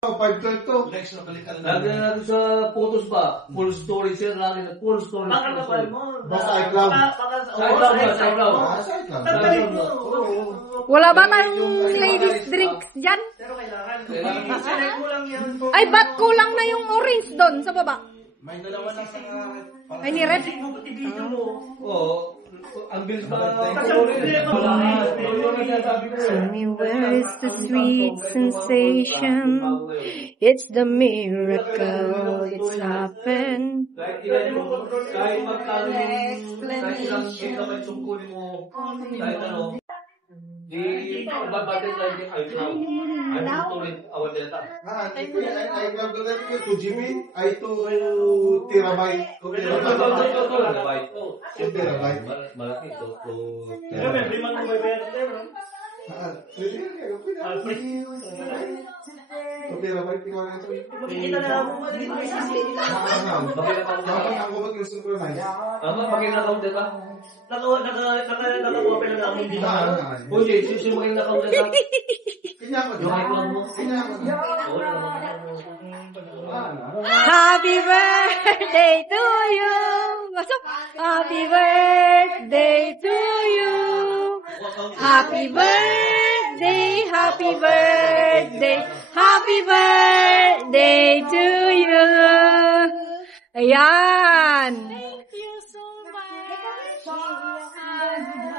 512 to. Next na balikan na. Lagi na natin sa photos ba? Full story siya, lagi na full story. Baka kapal mo. Basta iCloud. Sa iCloud ba? Sa iCloud. Sa iCloud. Wala ba tayong ladies drinks dyan? Pero kailangan. Sanay ko lang yan. Ay, ba't kulang na yung orange doon sa baba? May dalawa na sa... Ay, ni Red? Video mo. Oo. Ang bilis ba? Tell me where is the sweet sensation? It's the miracle. It's happened. Kahit magkano kahit ilang gigabytes yung kunin mo, kahit ano, di babatin lang yung iCloud. Ano tuloy awan data? iCloud ko dati 2 GB ay 2 terabyte. 2 terabyte. 2 terabyte. Malaki ito. Hindi man mo bayaran tayo. Kita na lang mo dito may sisi. Tama, pag-in-account data? Nakakuha pa lang ako hindi na. Hindi, susi mo in-account data. Yung iCloud mo. Happy birthday to you. Masok. Happy birthday to you. Happy birthday, happy birthday, happy birthday to you. Ayan.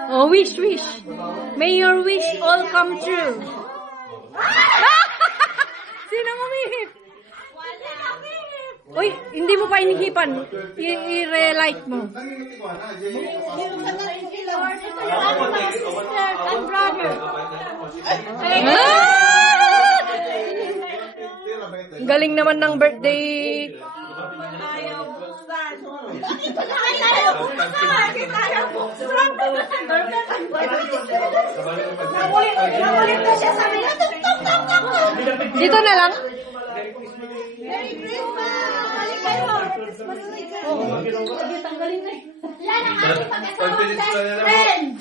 Oh, wish. May your wish all come true. Sino umihip? Uy, hindi mo pa inihipan. I-relight mo. Galing naman ng birthday. Dito na lang. Merry Christmas! Balik kayo! Tanggalin na. Yan ang ating pag-asawa friend!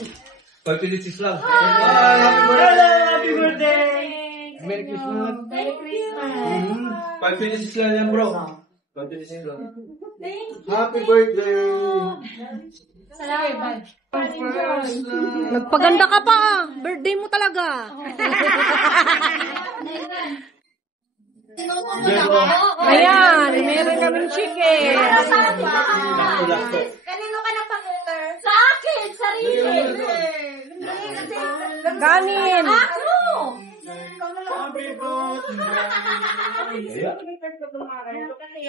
5 lang. Happy birthday! Merry Christmas. Merry Christmas! 5 lang yan, bro. 5 lang. Happy birthday! Salamat. Nagpaganda ka pa. Birthday mo talaga. Ayan, meron kaming chicken. Kanino ka nagpa-order? Sa akin! Sarili! Ganin. Ako! Happy birthday!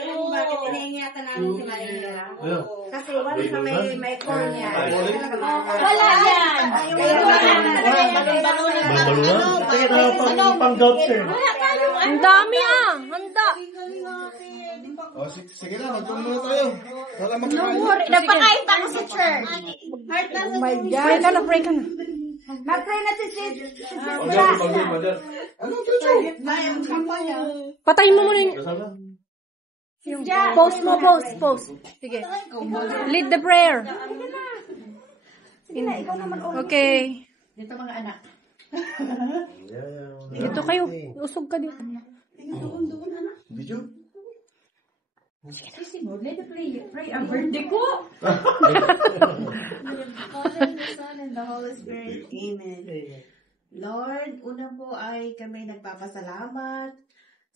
Bakit iningatan namin si Maria? Kasi wala sa may cornea. Wala yan! Ang dami handa. Sige na, magkaroon muna tayo. Wala magkakain. Nagpakain pa ako sa church. Oh my God. Pray ka na. Mag-pray na si Sid. Ano ito? Patayin mo muna yung post mo, post. Sige. Lead the prayer. Okay. Dito mga anak. Dito kayo. Usog ka dito. Doon, anak. Video? Kasi mo, let the pray ang birthday ko. Father, the Son, and the Holy Spirit. Amen. Lord, una po ay kami nagpapasalamat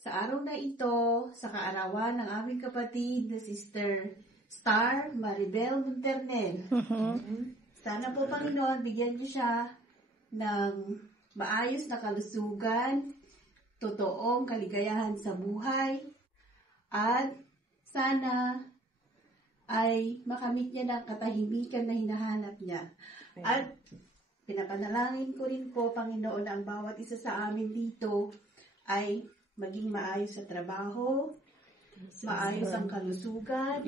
sa araw na ito, sa kaarawan ng aming kapatid na Sister Star Maribel Monternel. Sana po, Panginoon, bigyan niyo siya ng maayos na kalusugan, totoong kaligayahan sa buhay, at sana ay makamit niya ng katahimikan na hinahanap niya. At pinapanalangin ko rin po, Panginoon, na ang bawat isa sa amin dito ay maging maayos sa trabaho, maayos ang kalusugan,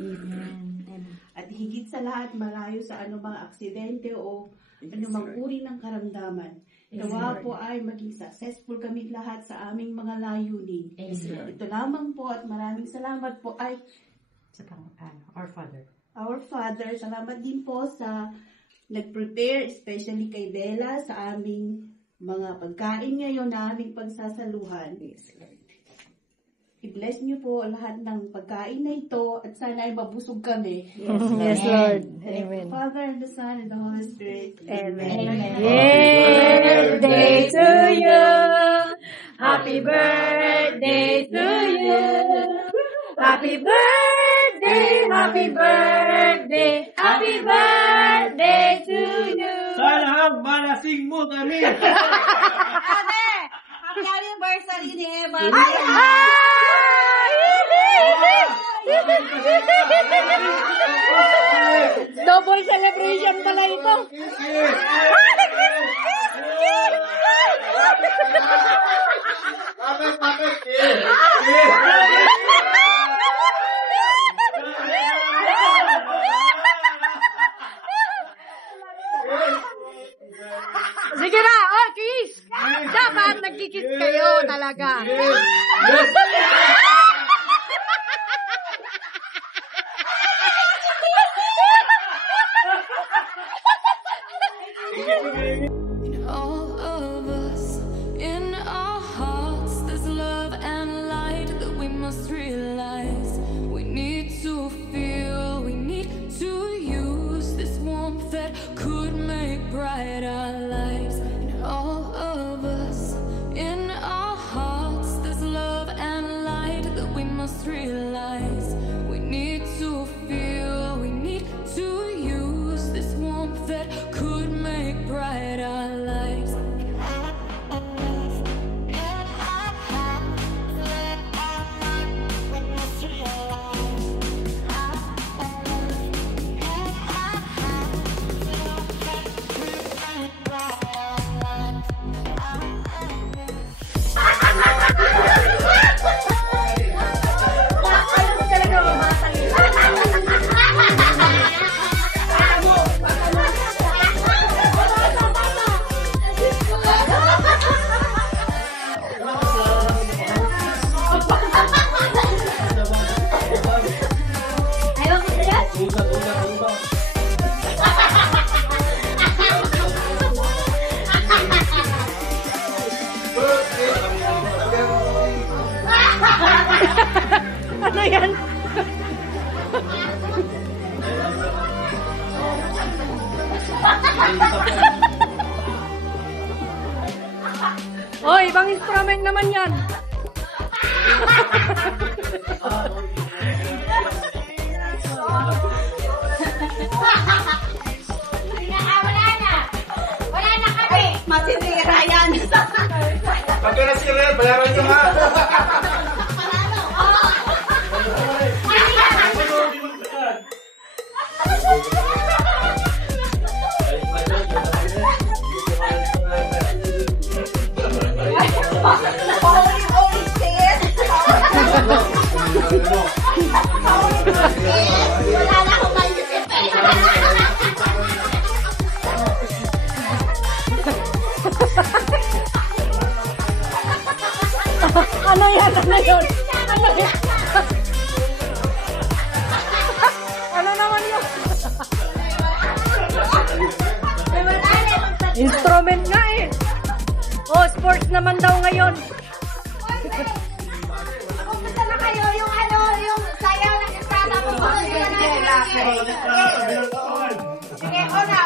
at higit sa lahat, malayo sa anumang aksidente o anumang uri ng karamdaman. Nawa po ay maging successful kami lahat sa aming mga layunin. Ito lamang po at maraming salamat po ay Our Father. Salamat din po sa nag-prepare, especially kay Bella, sa aming mga pagkain ngayon na aming pagsasaluhan. i-bless niyo po lahat ng pagkain na ito at sana ay mabusog kami. Yes, Lord. Amen. Father, and the Son, and the Holy Spirit. Amen. Birthday to you. Happy birthday to you. Happy birthday, happy birthday, happy birthday to you. Sana malasing mo kami. Ate, happy anniversary ni Eva. Double celebration pala ito. Sige na, oh, kiss! Dapat nagkikis kayo talaga. In all of us, in our hearts, there's love and light that we must realize. We need to feel, we need to use this warmth that could make bright our lives. In all of us, in our hearts, there's love and light that we must realize. We need to feel, we need to use this warmth that could make bright our lives. Ano yan? Oh, ibang instrument naman yan. Wala na kami. Matinira yan. Pagka nasira, bayaran nyo ha. Wala na akong maisip. Ano yan? Ano yun? Ano yan? Ano naman yun? Instrument nga eh. Oh, sports naman daw ngayon. Kumusta na kayo? Yung ano, yung sayaw ng estrada ko. Sige, una.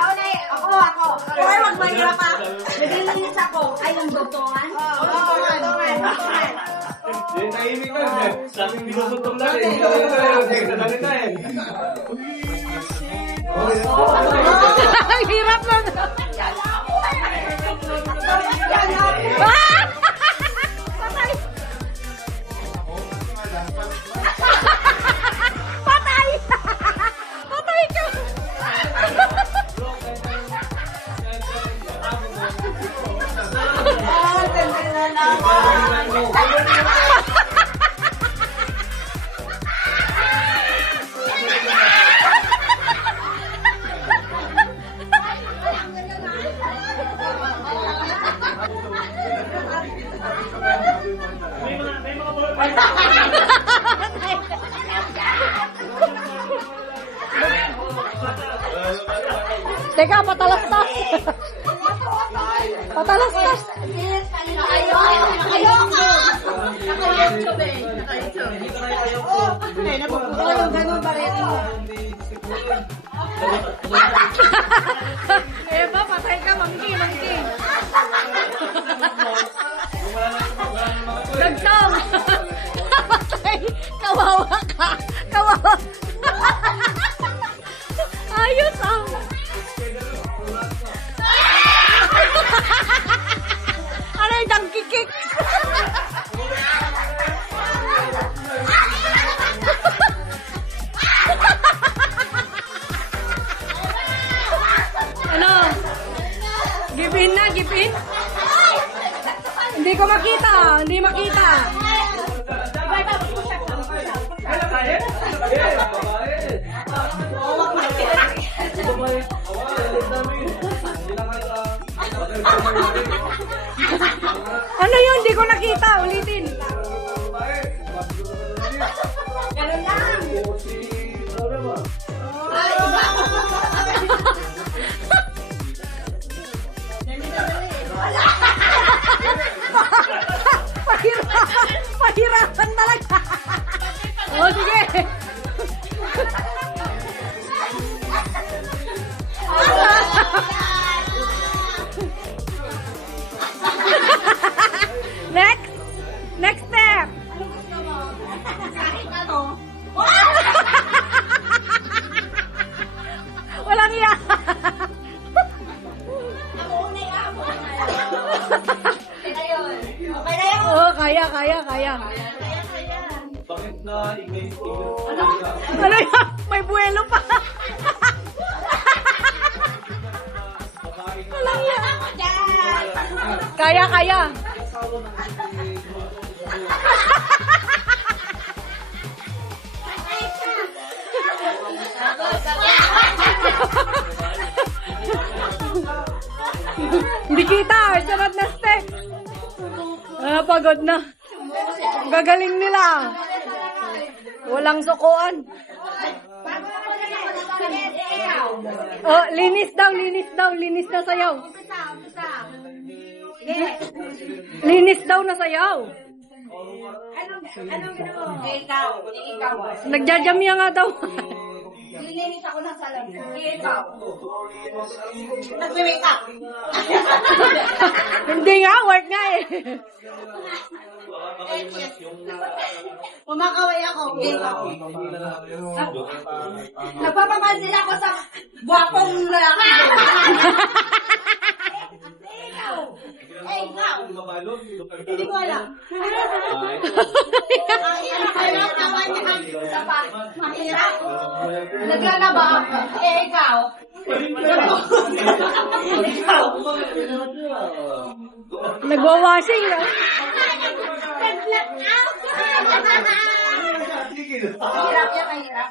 Ako. Or wag mahirap pa. Naglilinis ako. Ay, yung dutungan? Oo, dutungan. Tahimik na. Sabing binubutong na rin. Ang hirap na. Patay! Patay ka! Teka, patalastas. Patalastas. Ayoko! Hindi ka na ayaw ko. Ay, napapuro yung ganun pa rin. Eva, patay ka, mangki. Nagtong! Patay! Kawawa ka! Kawawa! Ayos ang! Ano yung donkey kick? Ano? Give in na, give in? Hindi ko makita, hindi makita. Ano yun? Hindi ko nakita. Ulitin. Ganun lang. Pahirapan talaga. O, sige. Next step. Walang iya. Oh, kaya. Bakit na English? Ano yan? May buwelo pa. Walang iya. Kaya. Hindi kita. Sunod na step. Pagod na. Gagaling nila. Walang sukuan. Oh, linis na sayaw. Linis daw na sayaw. Anong ginawa? Ikaw. Nagjajamya nga daw. Nilinis ako ng salamin. Ikaw. Nag-make up. Hindi nga, work nga eh. Kumakaway ako. Nagpapapansin ako sa buwapong lalaki. Ikaw. Hindi ko alam. Mahirap. Naglalaba. Ikaw. Ikaw. Nagwawashing na. Mahirap yan, mahirap.